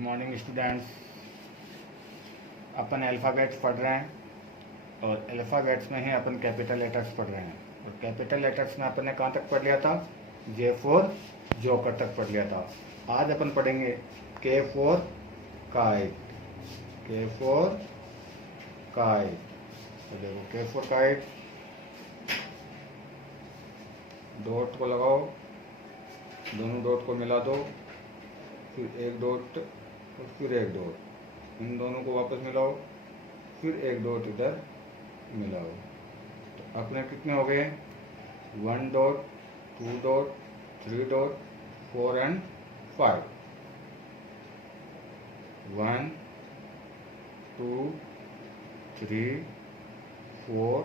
Morning students. अपन alphabets पढ़ रहे हैं और अल्फ़ाबेट्स में ही अपन कैपिटल लेटर्स पढ़ रहे हैं। और कैपिटल लेटर्स में अपन ने कहाँ तक पढ़ लिया था? जे फोर जोकर तक पढ़ लिया था। आज अपन पढ़ेंगे के फोर काइट। के फोर काइट। तो देखो के फोर काइट, डॉट को लगाओ, दोनों डॉट को मिला दो, फिर एक डॉट और फिर एक डॉट, इन दोनों को वापस मिलाओ, फिर एक डॉट इधर मिलाओ। तो अपने कितने हो गए? 1 डॉट, 2 डॉट, 3 डॉट, 4 एंड 5। 1 2 3 4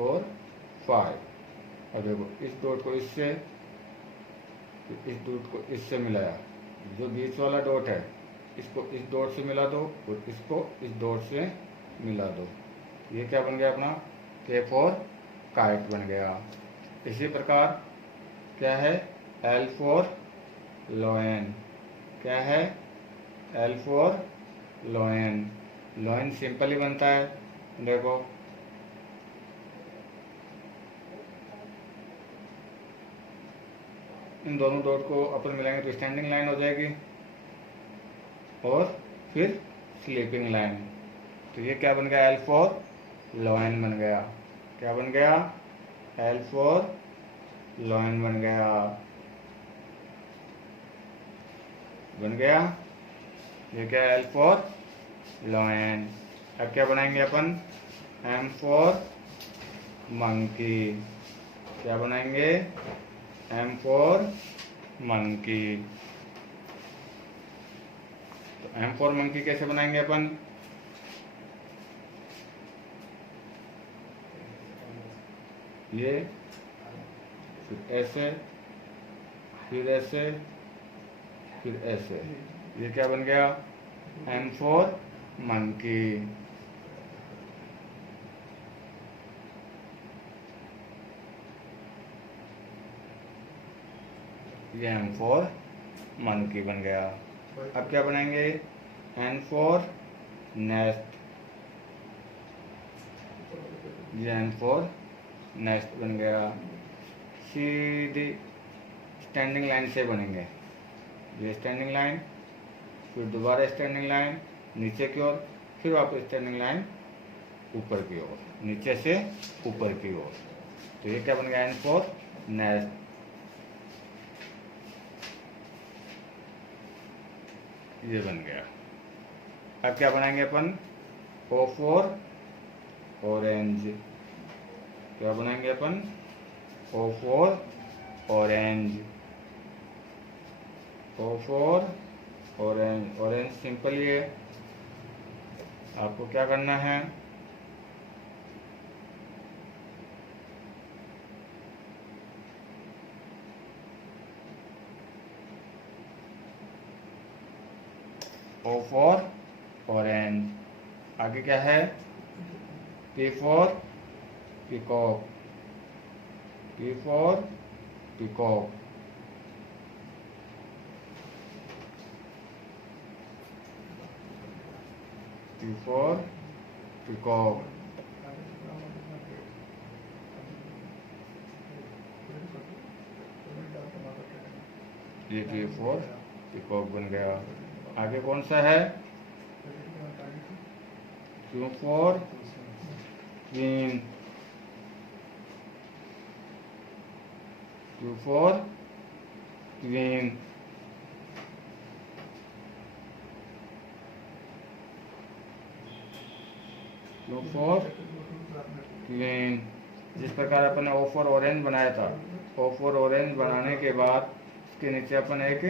और 5। और देखो इस डॉट को इससे, इस डॉट को इससे मिलाया, जो बीच वाला डॉट है इसको इस डॉट से मिला दो और इसको इस डॉट से मिला दो। ये क्या बन गया अपना? के फोर काइट बन गया। इसी प्रकार क्या है? L for lion. क्या है? L for lion. Lion simple ही बनता है। देखो इन दोनों डॉट को अपन मिलाएंगे तो स्टैंडिंग लाइन हो जाएगी और फिर स्लीपिंग लाइन। तो ये क्या बन गया? एल फोर लॉयन बन गया। क्या बन गया? एल फोर लॉयन बन गया। बन गया। ये क्या? L for lion. अब क्या बनाएंगे अपन? M for monkey. क्या बनाएंगे? M for monkey. तो एम फोर मंकी कैसे बनाएंगे अपन? ये फिर ऐसे, फिर ऐसे, फिर ऐसे। ये क्या बन गया? M for monkey. ये एम फोर मंकी बन गया। अब क्या बनाएंगे? N for nest. ये एन फोर नेस्ट बन गया। सीधी स्टैंडिंग लाइन से बनेंगे। ये स्टैंडिंग लाइन, फिर दोबारा स्टैंडिंग लाइन नीचे की ओर, फिर वापस स्टैंडिंग लाइन ऊपर की ओर, नीचे से ऊपर की ओर। तो ये क्या बन गया? N for nest. ये बन गया। अब क्या बनाएंगे अपन? O for orange. क्या बनाएंगे अपन? O for orange. O for orange. Orange simple ही है। आपको क्या करना है? O for orange. आगे क्या है? P for peacock. P for peacock. P for peacock. ये पी फोर पीकॉक बन गया। आगे कौन सा है? Q for queen. Q for queen. Q for queen. जिस प्रकार अपन ने ओ फोर ऑरेंज बनाया था, ओ फोर ऑरेंज बनाने के बाद उसके नीचे अपन एक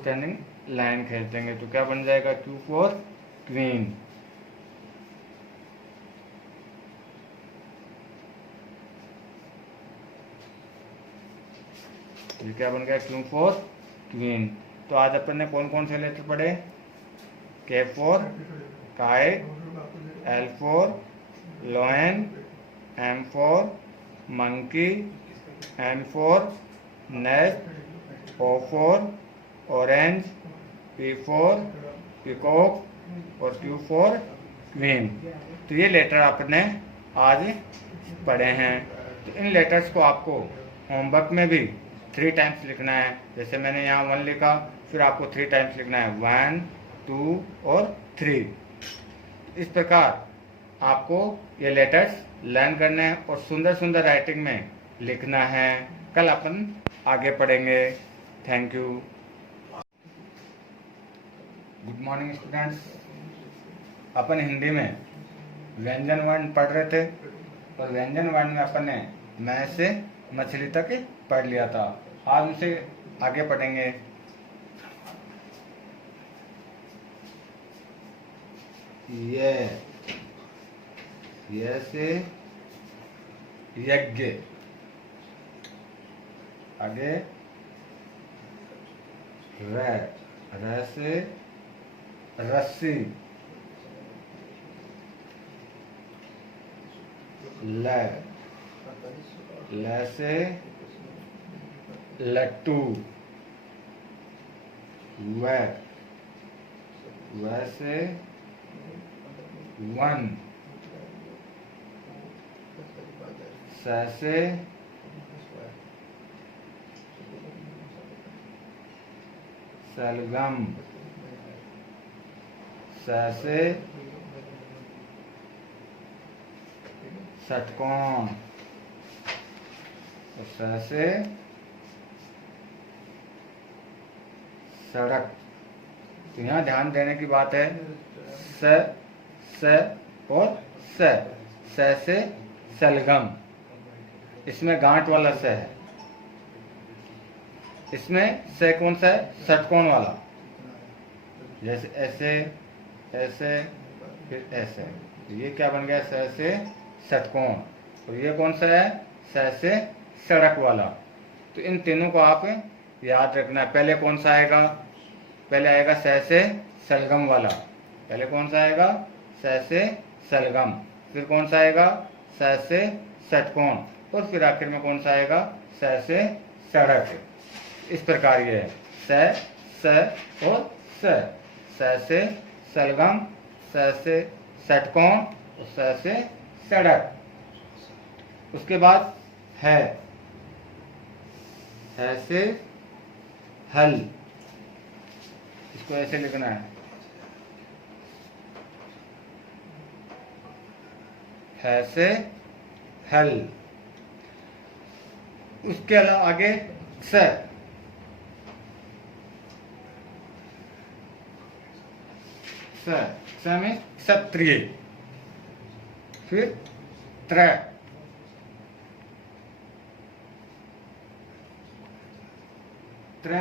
स्टैंडिंग लाइन खींच देंगे तो क्या बन जाएगा? Q for queen. ये क्या बन गया? Q for queen. तो आज अपन ने कौन कौन से लेटर पढ़े? K for kite, L for lion, M for monkey, N for nest, O for orange, P for peacock और Q for क्वीन। तो ये लेटर आपने आज पढ़े हैं। तो इन लेटर्स को आपको होमवर्क में भी 3 टाइम्स लिखना है। जैसे मैंने यहाँ 1 लिखा, फिर आपको 3 टाइम्स लिखना है, 1 2 और 3। इस प्रकार आपको ये लेटर्स लर्न करने हैं और सुंदर सुंदर राइटिंग में लिखना है। कल अपन आगे पढ़ेंगे। Thank you. Good morning students. अपन हिंदी में व्यंजन वर्ण पढ़ रहे थे और व्यंजन वर्ण में अपन ने मैं से मछली तक पढ़ लिया था। आज उसे आगे पढ़ेंगे। ये से यज्ञ, आगे र से रस्सी, ल से लट्टू, व से वन, से सलगम, से षटकोण, से सड़क। तो यहाँ ध्यान देने की बात है, स और स से सलगम, इसमें गांठ वाला स है। इसमें से कौन सा है? षटकोण वाला। जैसे ऐसे ऐसे फिर ऐसे, ये क्या बन गया? स से षटकोण। और ये कौन सा है? स से सड़क वाला। तो इन तीनों को आप याद रखना है। पहले कौन सा आएगा? पहले आएगा स से सलगम वाला। पहले कौन सा आएगा? स से सलगम। फिर कौन सा आएगा? स से षटकोण। और फिर आखिर में कौन सा आएगा? स से सड़क। इस प्रकार ये है, स और स से सलगम, स से षटकोण और स से सड़क। उसके बाद है से हल। इसको ऐसे लिखना है, है से हल। उसके अलावा आगे स में क्षत्रिय। फिर त्र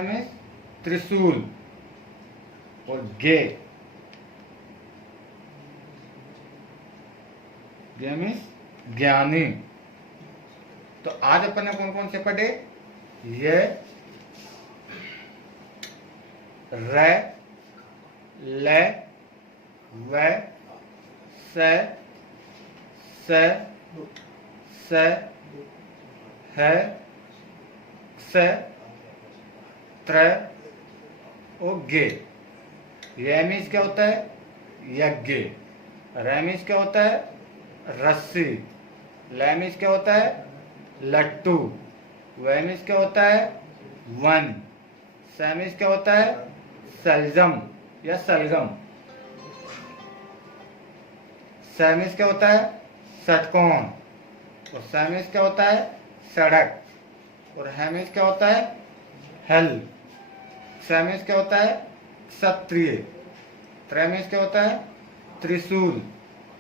में त्रिशूल। और गे में ज्ञानी। तो आज अपन ने कौन कौन से पढ़े? ये र, ल, व, स, ह, स, त्र और गे। ये मीन्स क्या होता है? यज्ञ। र मीन्स क्या होता है? रस्सी। ल मीन्स क्या होता है? लट्टू। व मीन्स क्या होता है? वन। स मीन्स क्या होता है? सलजम या सलगम। स मीन्स क्या होता है? षटकोण। और स मीन्स क्या होता है? सड़क। और ह मीन्स क्या होता है? हल। स मीन्स क्या होता है? क्षत्रिय। त्र मीन्स क्या होता है? त्रिशूल।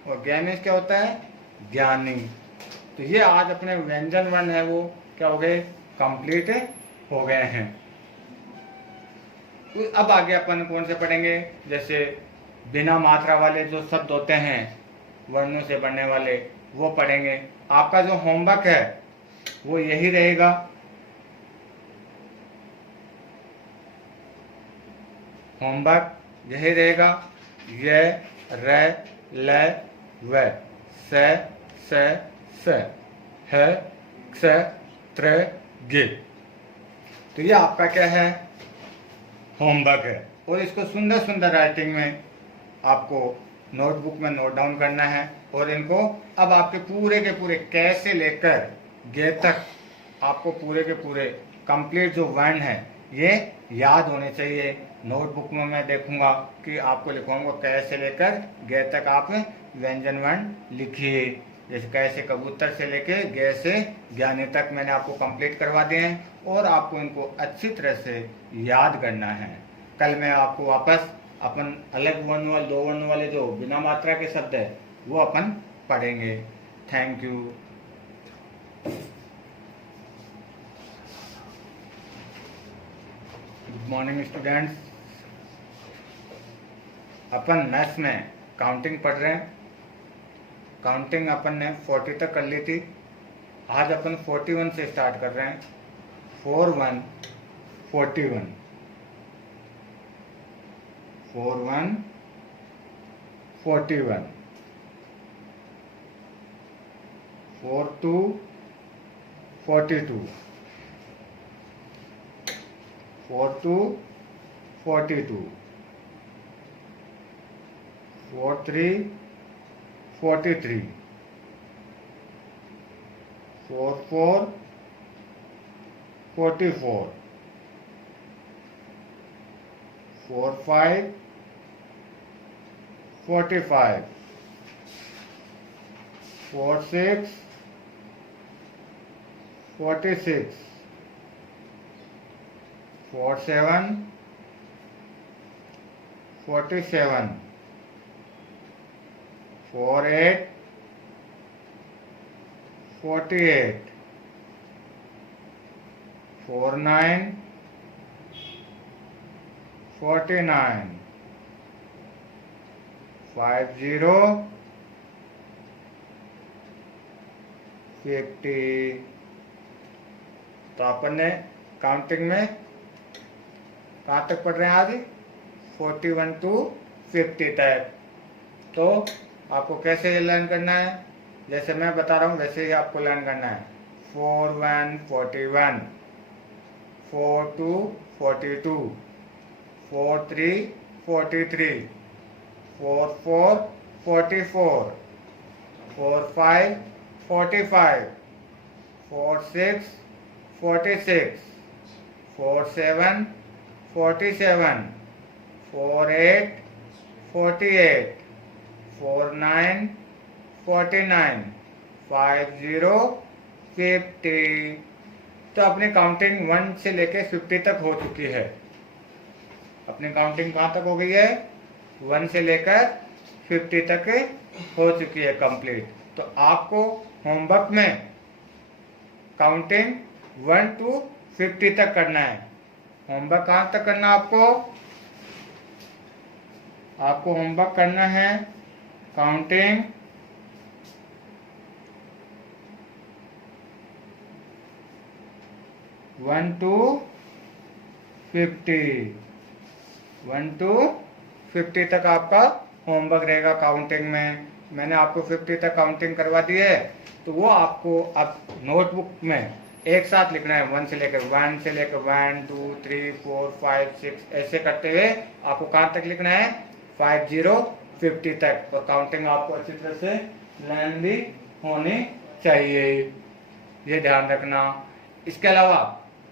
और ज्ञ मीन्स क्या होता है? ज्ञानी। तो ये आज अपने व्यंजन वर्ण है वो क्या हो गए? कंप्लीट हो गए हैं। तो अब आगे अपन कौन से पढ़ेंगे? जैसे बिना मात्रा वाले जो शब्द होते हैं वर्णों से बनने वाले, वो पढ़ेंगे। आपका जो होमवर्क है वो यही रहेगा। होमवर्क यही रहेगा। य, र, ल, व, स, ह, क्ष, त्र, गे। तो ये आपका क्या है? होमवर्क है। और इसको सुंदर सुंदर राइटिंग में आपको नोटबुक में नोट डाउन करना है। और इनको अब आपके पूरे के पूरे कै से लेकर गे तक आपको पूरे के पूरे कंप्लीट जो वर्ण है ये याद होने चाहिए। नोटबुक में मैं देखूंगा कि आपको लिखवाऊंगा कै से लेकर गे तक आप व्यंजन वर्ण लिखिए। जैसे कै से कबूतर से लेके गे से ज्ञानी तक मैंने आपको कंप्लीट करवा दिए हैं और आपको इनको अच्छी तरह से याद करना है। कल मैं आपको वापस अपन अलग वर्ण वाले दो वर्ण वाले जो बिना मात्रा के शब्द है वो अपन पढ़ेंगे। Thank you. Good morning students. Upon maths में काउंटिंग पढ़ रहे हैं। काउंटिंग अपन ने 40 तक कर ली थी। आज अपन 41 से स्टार्ट कर रहे हैं। 41 41 41 41 42 42 42 42 43 43 44 44 45 45 46 46 47 47 48 48 49 49 50 50। तो अपन ने काउंटिंग में कहाँ तक पढ़ रहे हैं आज? 41 to 50 तक। तो आपको कैसे लर्न करना है? जैसे मैं बता रहा हूँ वैसे ही आपको लर्न करना है। 41 41 42 42 43 43 44 44 45 45 46 46 47 47 48 48 49 49 50 50। तो अपनी काउंटिंग 1 से लेके 50 तक हो चुकी है। अपनी काउंटिंग कहाँ तक हो गई है? 1 से लेकर 50 तक हो चुकी है कंप्लीट। तो आपको होमवर्क में काउंटिंग 1 to 50 तक करना है। होमवर्क कहाँ तक करना है आपको? आपको होमवर्क करना है काउंटिंग 1 to 50। 1 to 50 तक आपका होमवर्क रहेगा काउंटिंग में। मैंने आपको 50 तक काउंटिंग करवा दी है। तो वो आपको अब नोटबुक में एक साथ लिखना है। 1 से लेकर 1 2 3 4 5 6 ऐसे करते हुए आपको कहाँ तक लिखना है? 50 50 तक। तो काउंटिंग आपको अच्छी तरह से लर्न भी होनी चाहिए, ये ध्यान रखना। इसके अलावा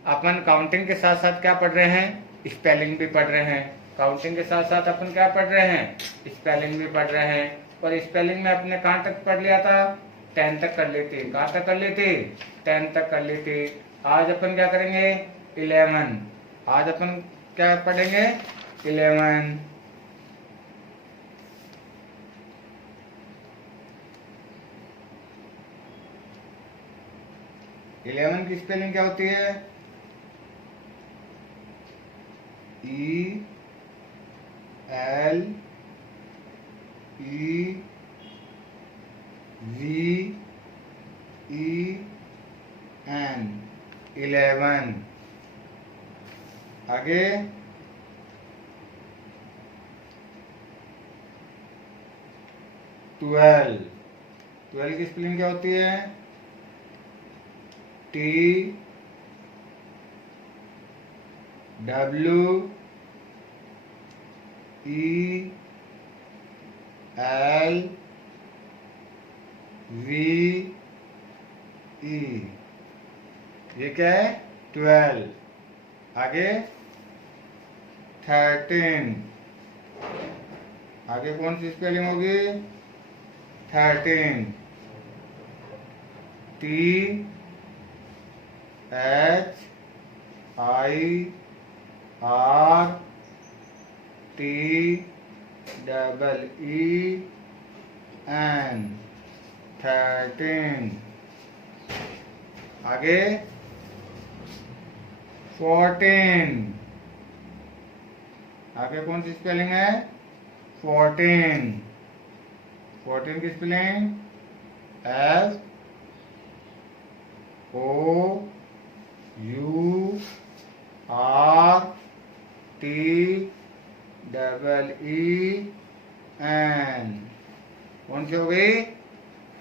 अपन काउंटिंग के साथ साथ क्या पढ़ रहे हैं? स्पेलिंग भी पढ़ रहे हैं। काउंटिंग के साथ साथ अपन क्या पढ़ रहे हैं? स्पेलिंग भी पढ़ रहे हैं। और स्पेलिंग में अपने कहाँ तक पढ़ लिया था? 10 तक कर ली थी। कहाँ तक कर ली थी? 10 तक कर ली थी। आज अपन क्या करेंगे? 11। आज अपन क्या पढ़ेंगे? 11। इलेवन की स्पेलिंग क्या होती है? E L E V E N 11। आगे 12। 12 की स्पेलिंग क्या होती है? T W E L V E, ये क्या है 12। आगे 13, आगे कौन सी स्पेलिंग होगी 13, T H I R T E N 13। आगे 14, आगे कौन सी स्पेलिंग है 14, 14 की spelling F O U R T E N, कौन सी हो गई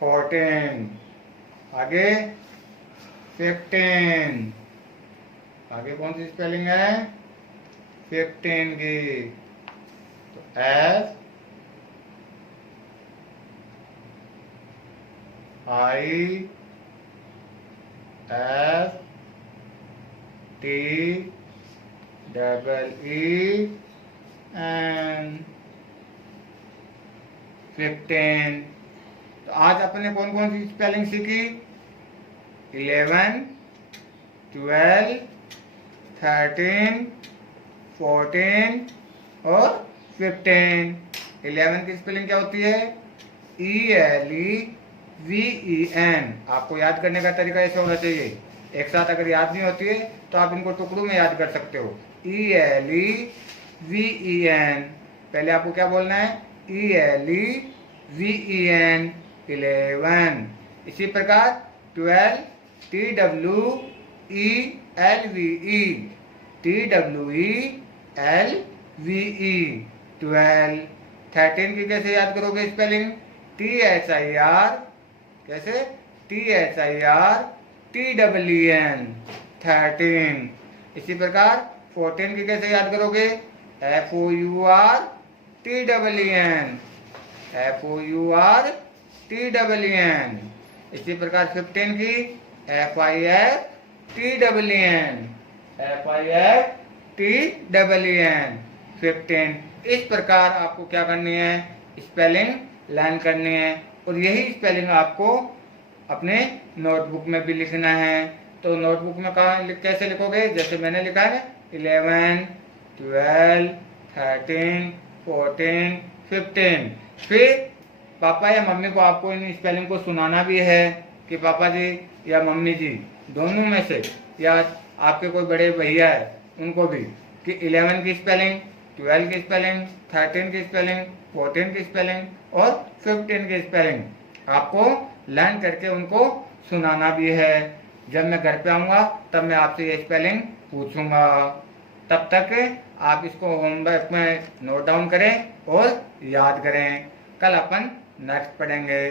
14। आगे 15, आगे कौन सी स्पेलिंग है 15 की, तो F I F T E N 15। तो आज अपने कौन कौन सी स्पेलिंग सीखी 11, 12, 13, 14 और 15। 11 की स्पेलिंग क्या होती है ELEVEN। आपको याद करने का तरीका ऐसे होना चाहिए, एक साथ अगर याद नहीं होती है तो आप इनको टुकड़ों में याद कर सकते हो। ELEVEN, पहले आपको क्या बोलना है ELEVEN 11। इसी प्रकार 12 TWELVE 12। 13 की कैसे याद करोगे स्पेलिंग THIR, कैसे THIRTEEN 13। इसी प्रकार 14 की कैसे याद करोगे FOURTEEN। इसी प्रकार 15 की FIFTEEN 15। इस प्रकार आपको क्या करनी है स्पेलिंग लर्न करनी है, और यही स्पेलिंग आपको अपने नोटबुक में भी लिखना है। तो नोटबुक में कैसे लिखोगे, जैसे मैंने लिखा है 11, 12, 13, 14, 15। फिर पापा या मम्मी को आपको इन स्पेलिंग को सुनाना भी है कि पापा जी या मम्मी जी दोनों में से, या आपके कोई बड़े भैया है उनको भी, कि 11 की स्पेलिंग, 12 की स्पेलिंग, 13 की स्पेलिंग, 14 की स्पेलिंग और 15 की स्पेलिंग आपको लर्न करके उनको सुनाना भी है। जब मैं घर पे आऊँगा तब मैं आपसे ये स्पेलिंग पूछूंगा। तब तक आप इसको होमवर्क में नोट डाउन करें और याद करें। कल अपन नेक्स्ट पढ़ेंगे।